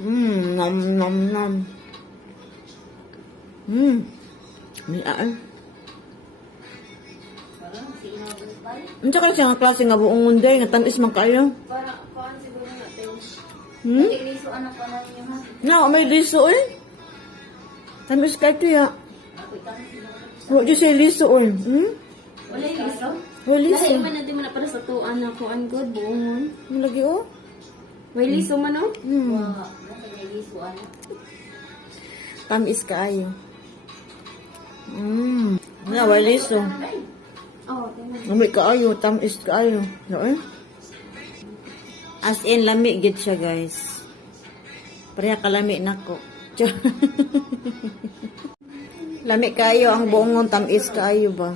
Nom nom nom. May aan. Parang sinabot pa. Ano ka siya nga klase nga buong munday, nga tamis man kayo. Para kuan siguro natin. Hmm? Hindi liso anak pa na niyo ha. Na, may liso eh. Tamis ka ito ya. Ako itang Huwag dyan siya liso eh. wala yung liso. Wala liso. Dahil man natin mo na para sa tuan na kuan good buongon. Lagi oh. May liso man oh. Hmm. Wow, may liso anak. Tamis kaayo. Na, wala liso. Oh, tingnan. Lami kaayo, tamis kaayo. No eh? As in, lami gid siya guys. Pareha kalami nako. Lami kaayo ang buongon, tamis kaayo ba?